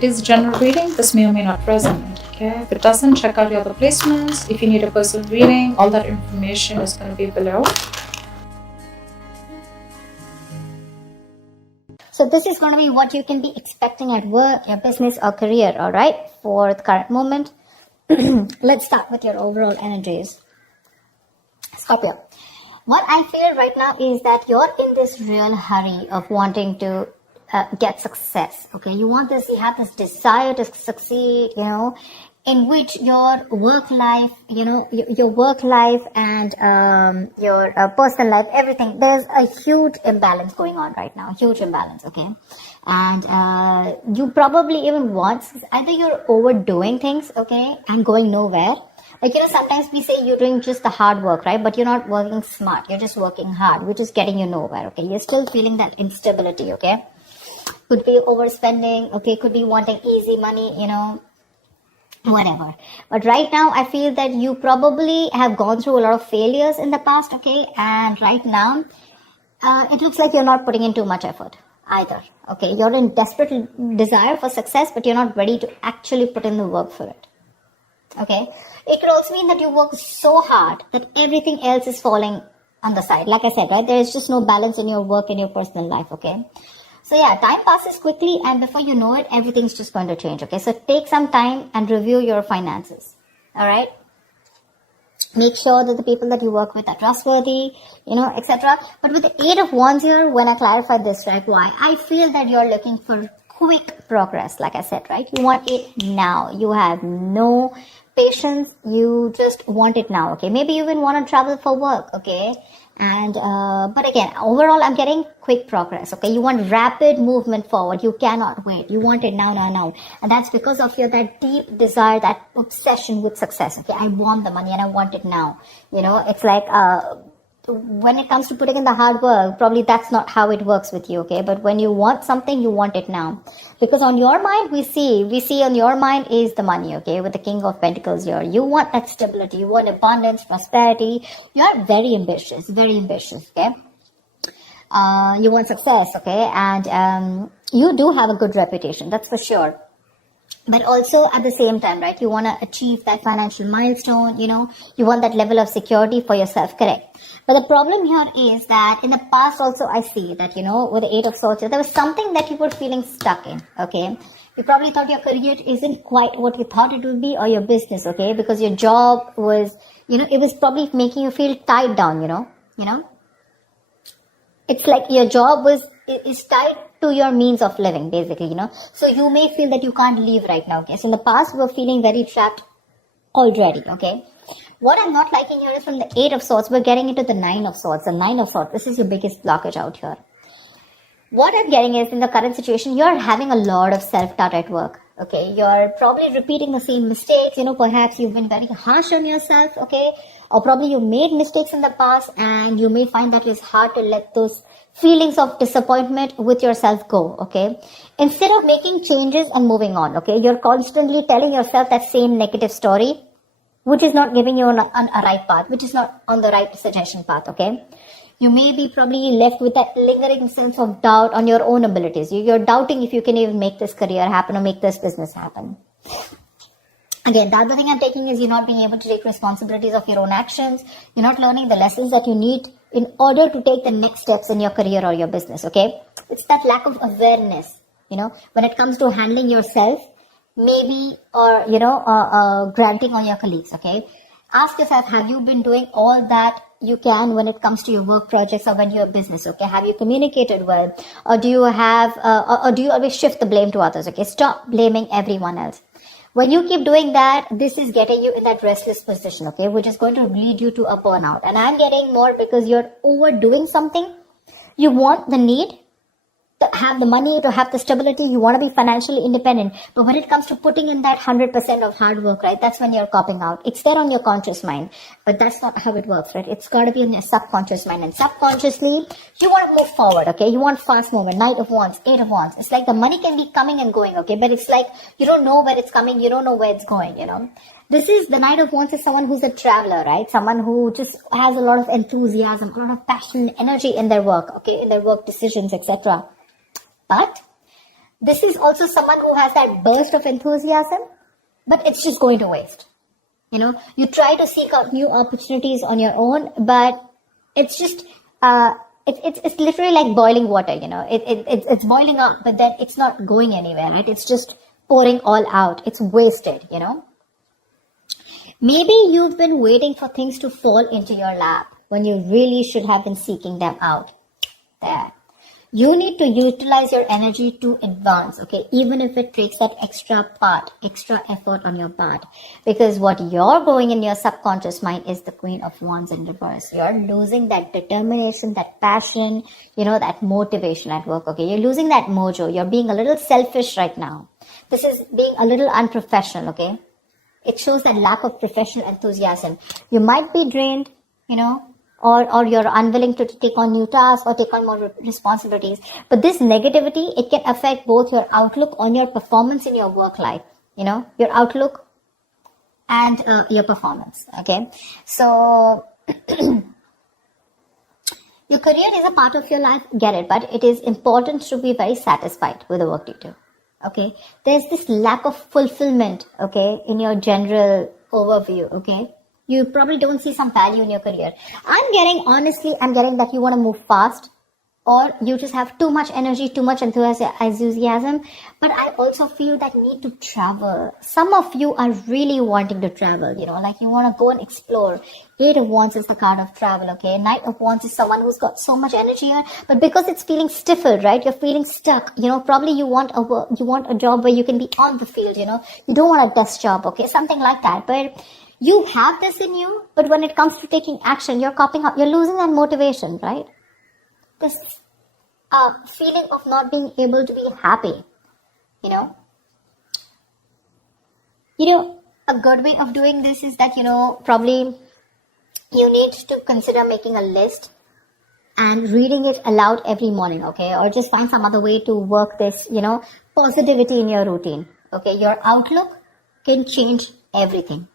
It is general reading. This may or may not resonate. Okay, if it doesn't, check out your other placements. If you need a personal reading, all that information is going to be below. So this is going to be what you can be expecting at work, your business or career, all right, for the current moment. Let's start with your overall energies. Scorpio, what I feel right now is that you're in this real hurry of wanting to get success, okay? You have this desire to succeed, in which your work life, your work life and your personal life, everything, there's a huge imbalance going on right now, huge imbalance, okay? And you probably even want, either you're overdoing things, okay, and going nowhere. Like, sometimes we say you're doing just the hard work, right? But you're not working smart. You're just working hard, which is getting you nowhere, okay? You're still feeling that instability, okay? Could be overspending, okay? Could be wanting easy money, whatever. But right now, I feel that you probably have gone through a lot of failures in the past, okay? And right now, it looks like you're not putting in too much effort either, okay? You're in desperate desire for success, but you're not ready to actually put in the work for it, okay? It could also mean that you work so hard that everything else is falling on the side. Like I said, right? There is just no balance in your work and your personal life, okay? So yeah, time passes quickly and before you know it, everything's just going to change, okay? So take some time and review your finances, all right? Make sure that the people that you work with are trustworthy, etc. But with the 8 of Wands here, when I clarified this, right, why? I feel that you're looking for quick progress, like I said, right? You want it now. You have no patience. You just want it now, okay? Maybe you even want to travel for work, okay? And but again, overall, I'm getting quick progress, okay? You want rapid movement forward. You cannot wait. You want it now. And that's because of that deep desire, that obsession with success, okay? I want the money and I want it now. It's like when it comes to putting in the hard work, probably that's not how it works with you, okay? But when you want something, you want it now. Because on your mind, we see on your mind is the money, okay? With the King of Pentacles here. You want that stability, you want abundance, prosperity. You are very ambitious, okay? You want success, okay? And you do have a good reputation, that's for sure. But also at the same time, right, you want to achieve that financial milestone, you want that level of security for yourself, correct? But the problem here is that in the past also I see that, with the 8 of Swords, there was something that you were feeling stuck in, okay? You probably thought your career isn't quite what you thought it would be, or your business, okay? Because your job was, it was probably making you feel tied down, It's like your job is tied to your means of living, basically, So you may feel that you can't leave right now, okay? So in the past, you were feeling very trapped already, okay? What I'm not liking here is from the 8 of Swords, we're getting into the 9 of Swords. The 9 of Swords, this is your biggest blockage out here. What I'm getting is, in the current situation, you're having a lot of self-doubt at work, okay? You're probably repeating the same mistakes, perhaps you've been very harsh on yourself, okay? Or probably you made mistakes in the past and you may find that it's hard to let those feelings of disappointment with yourself go, okay? Instead of making changes and moving on, okay? You're constantly telling yourself that same negative story, which is not giving you a right path, which is not on the right suggestion path, okay? You may be probably left with that lingering sense of doubt on your own abilities. You're doubting if you can even make this career happen or make this business happen. Again, the other thing I'm taking is you're not being able to take responsibilities of your own actions. You're not learning the lessons that you need in order to take the next steps in your career or your business, okay? It's that lack of awareness, when it comes to handling yourself, maybe, or, granting on your colleagues, okay? Ask yourself, have you been doing all that you can when it comes to your work projects or when you're a business, okay? Have you communicated well? Or do you have, or do you always shift the blame to others, okay? Stop blaming everyone else. When you keep doing that, this is getting you in that restless position, okay? Which is going to lead you to a burnout. And I'm getting more because you're overdoing something. You want the need to have the money, to have the stability, you want to be financially independent. But when it comes to putting in that 100% of hard work, right, that's when you're copping out. It's there on your conscious mind, but that's not how it works, right? It's got to be on your subconscious mind. And subconsciously, you want to move forward, okay? You want fast movement, Knight of Wands, 8 of Wands. It's like the money can be coming and going, okay? But it's like you don't know where it's coming, you don't know where it's going, This is, the Knight of Wands is someone who's a traveler, right? Someone who just has a lot of enthusiasm, a lot of passion, energy in their work, okay? In their work decisions, etc. But This is also someone who has that burst of enthusiasm, but it's just going to waste. You try to seek out new opportunities on your own, but it's just, it's literally like boiling water, it's boiling up, but then it's not going anywhere, right? It's just pouring all out. It's wasted, Maybe you've been waiting for things to fall into your lap when you really should have been seeking them out. There. You need to utilize your energy to advance, okay? Even if it takes that extra effort on your part. Because what you're going in your subconscious mind is the Queen of Wands in reverse. You're losing that determination, that passion, that motivation at work, okay? You're losing that mojo. You're being a little selfish right now. This is being a little unprofessional, okay? It shows that lack of professional enthusiasm. You might be drained, or you're unwilling to take on new tasks or take on more responsibilities. But this negativity, it can affect both your outlook on your performance in your work life, your outlook and your performance, okay? So, your career is a part of your life, get it, but it is important to be very satisfied with the work you do. Okay, there's this lack of fulfillment, okay, in your general overview, okay. You probably don't see some value in your career. I'm getting that you want to move fast, or you just have too much energy, too much enthusiasm. But I also feel that need to travel. Some of you are really wanting to travel, like you want to go and explore. Eight of Wands is the card of travel, okay? Knight of Wands is someone who's got so much energy here, but because it's feeling stifled, right? You're feeling stuck, probably you want a job where you can be on the field, you don't want a desk job, okay? Something like that. But you have this in you, but when it comes to taking action, you're copping up, you're losing that motivation, right? This feeling of not being able to be happy, a good way of doing this is that, probably you need to consider making a list and reading it aloud every morning, okay? Or just find some other way to work this, positivity in your routine, okay? Your outlook can change everything.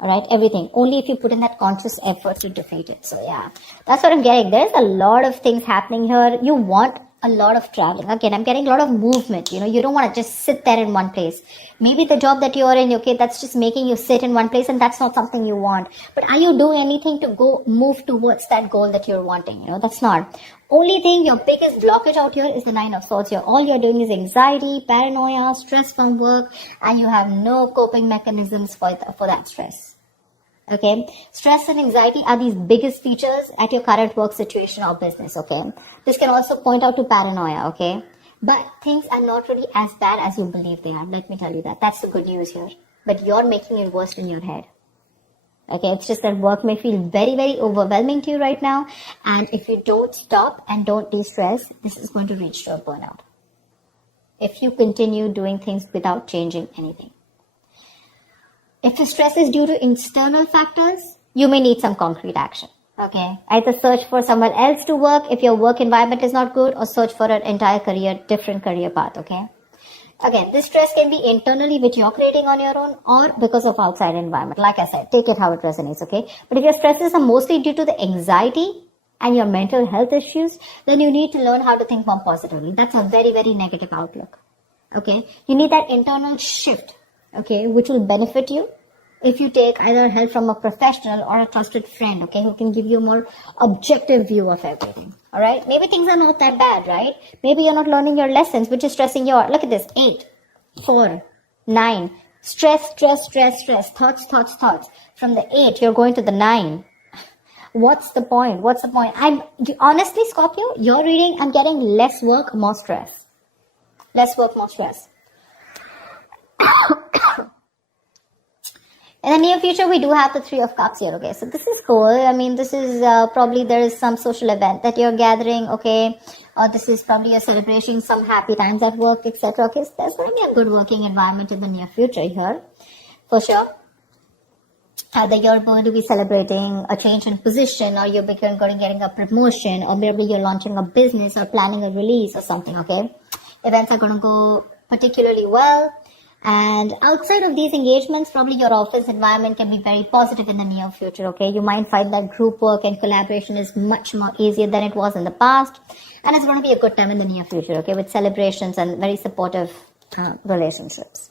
All right, everything. Only if you put in that conscious effort to defeat it. So yeah, that's what I'm getting. There's a lot of things happening here. You want a lot of traveling. Again, I'm getting a lot of movement. You don't want to just sit there in one place. Maybe the job that you're in, okay, that's just making you sit in one place, and that's not something you want. But are you doing anything to move towards that goal that you're wanting? That's not. Only thing, your biggest blockage out here is the Nine of Swords. All you're doing is anxiety, paranoia, stress from work, and you have no coping mechanisms for that stress. Okay, stress and anxiety are these biggest features at your current work situation or business, okay? This can also point out to paranoia, okay? But things are not really as bad as you believe they are. Let me tell you that. That's the good news here. But you're making it worse in your head. Okay, it's just that work may feel very, very overwhelming to you right now. And if you don't stop and don't de-stress, this is going to reach to a burnout. If you continue doing things without changing anything. If the stress is due to external factors, you may need some concrete action. Okay. Either search for someone else to work if your work environment is not good, or search for an entire different career path. Okay. Again, this stress can be internally, which you're creating on your own, or because of outside environment. Like I said, take it how it resonates. Okay. But if your stresses are mostly due to the anxiety and your mental health issues, then you need to learn how to think more positively. That's a very, very negative outlook. Okay. You need that internal shift. Okay, which will benefit you if you take either help from a professional or a trusted friend, okay, who can give you a more objective view of everything. All right, maybe things are not that bad, right? Maybe you're not learning your lessons, which is stressing you out. Look at this: 8, 4, 9. Stress, thoughts. From the 8, you're going to the 9. What's the point? Honestly, Scorpio, you're reading, I'm getting less work, more stress. In the near future, we do have the 3 of Cups here, okay? So this is cool. I mean, this is probably there is some social event that you're gathering, okay? Or this is probably you're celebrating some happy times at work, etc. Okay, so there's going to be a good working environment in the near future here, for sure. Either you're going to be celebrating a change in position, or you're getting a promotion, or maybe you're launching a business or planning a release or something, okay? Events are going to go particularly well. And outside of these engagements, probably your office environment can be very positive in the near future, okay? You might find that group work and collaboration is much more easier than it was in the past. And it's going to be a good time in the near future, okay? With celebrations and very supportive relationships.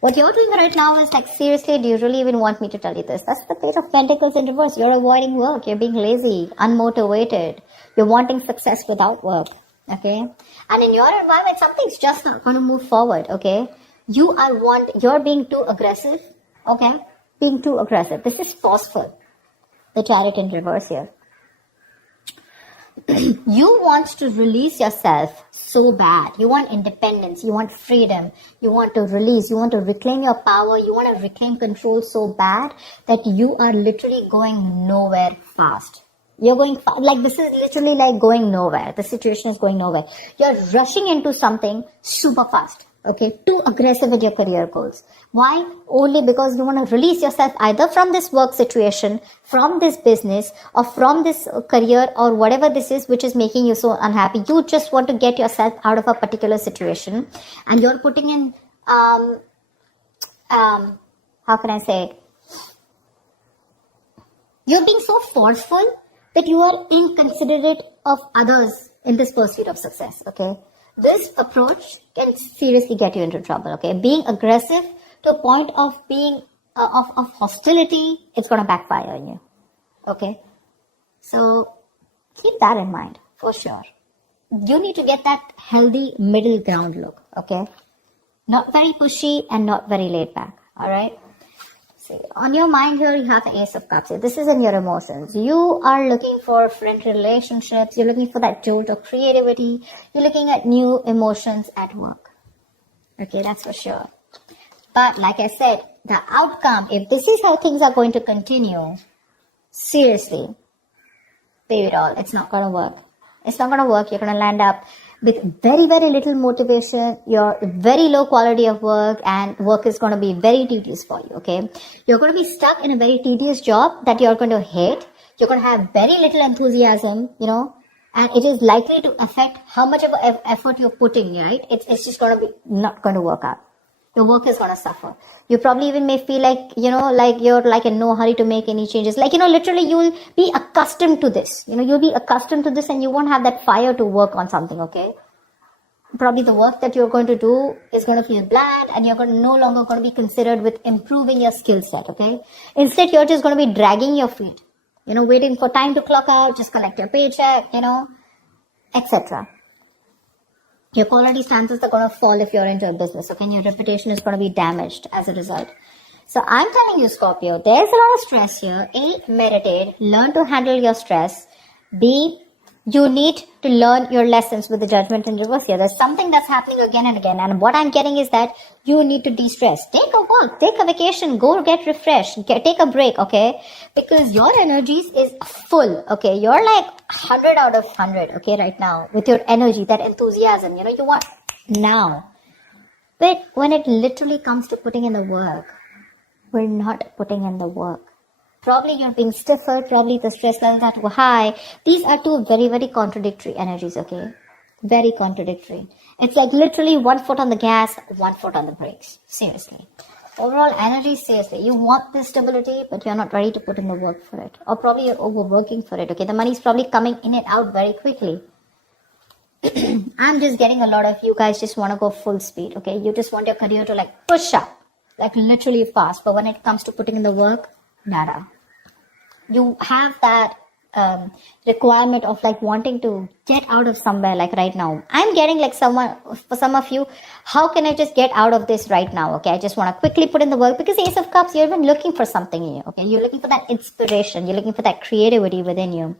What you're doing right now is like, seriously, do you really even want me to tell you this? That's the Page of Pentacles in reverse. You're avoiding work. You're being lazy, unmotivated. You're wanting success without work, okay? And in your environment, something's just not going to move forward, okay? You're being too aggressive, okay? Being too aggressive. This is forceful. The Chariot in reverse here. You want to release yourself so bad. You want independence. You want freedom. You want to release. You want to reclaim your power. You want to reclaim control so bad that you are literally going nowhere fast. You're going fast. Like, this is literally like going nowhere. The situation is going nowhere. You're rushing into something super fast. Okay, too aggressive with your career goals. Why? Only because you want to release yourself either from this work situation, from this business, or from this career, or whatever this is which is making you so unhappy. You just want to get yourself out of a particular situation, and you're putting in, how can I say it? You're being so forceful that you are inconsiderate of others in this pursuit of success, okay? This approach can seriously get you into trouble, okay? Being aggressive to a point of being, of hostility, it's going to backfire on you, okay? So, keep that in mind, for sure. You need to get that healthy middle ground look, okay? Not very pushy and not very laid back, alright? See, on your mind here, you have the Ace of Cups. This is in your emotions. You are looking for friend relationships. You're looking for that jolt of creativity. You're looking at new emotions at work. Okay, that's for sure. But like I said, the outcome, if this is how things are going to continue, seriously, baby doll, it's not going to work. It's not going to work. You're going to land up with very, very little motivation, your very low quality of work, and work is going to be very tedious for you, okay? You're going to be stuck in a very tedious job that you're going to hate. You're going to have very little enthusiasm, you know, and it is likely to affect how much of effort you're putting, right? It's just going to be not going to work out. Your work is going to suffer. You probably even may feel like, you know, like you're like in no hurry to make any changes. Like, you know, literally you'll be accustomed to this. You know, you'll be accustomed to this and you won't have that fire to work on something, okay? Probably the work that you're going to do is going to feel bland and you're no longer going to be considered with improving your skill set, okay? Instead, you're just going to be dragging your feet. You know, waiting for time to clock out, just collect your paycheck, you know, etc. Your quality standards are going to fall if you're into a business, okay? And your reputation is going to be damaged as a result. So I'm telling you, Scorpio, there's a lot of stress here. A, meditate, learn to handle your stress. B, you need to learn your lessons with the Judgment in reverse here. There's something that's happening again and again. And what I'm getting is that you need to de-stress. Take a walk, take a vacation, go get refreshed, take a break, okay? Because your energies is full, okay? You're like 100 out of 100, okay, right now. With your energy, that enthusiasm, you know, you want now. But when it literally comes to putting in the work, we're not putting in the work. Probably you're being stiffer, probably the stress levels are high. These are two very, very contradictory energies, okay? Very contradictory. It's like literally 1 foot on the gas, 1 foot on the brakes. Seriously. Overall energy, seriously. You want this stability, but you're not ready to put in the work for it. Or probably you're overworking for it, okay? The money's probably coming in and out very quickly. I'm just getting a lot of you guys just want to go full speed, okay? You just want your career to like push up, like literally fast. But when it comes to putting in the work, nada. You have that requirement of like wanting to get out of somewhere like right now. I'm getting like someone, for some of you, how can I just get out of this right now? Okay, I just want to quickly put in the work because Ace of Cups, you're even looking for something in you. Okay, you're looking for that inspiration. You're looking for that creativity within you.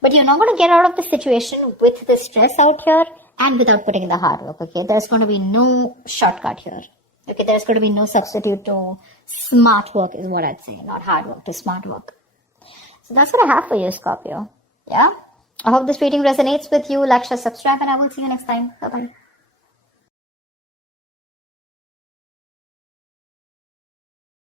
But you're not going to get out of the situation with the stress out here and without putting in the hard work. Okay, there's going to be no shortcut here. Okay, there's going to be no substitute to smart work is what I'd say. Not hard work, to smart work. So that's what I have for you, Scorpio. Yeah? I hope this reading resonates with you. Like, share, subscribe, and I will see you next time. Bye-bye.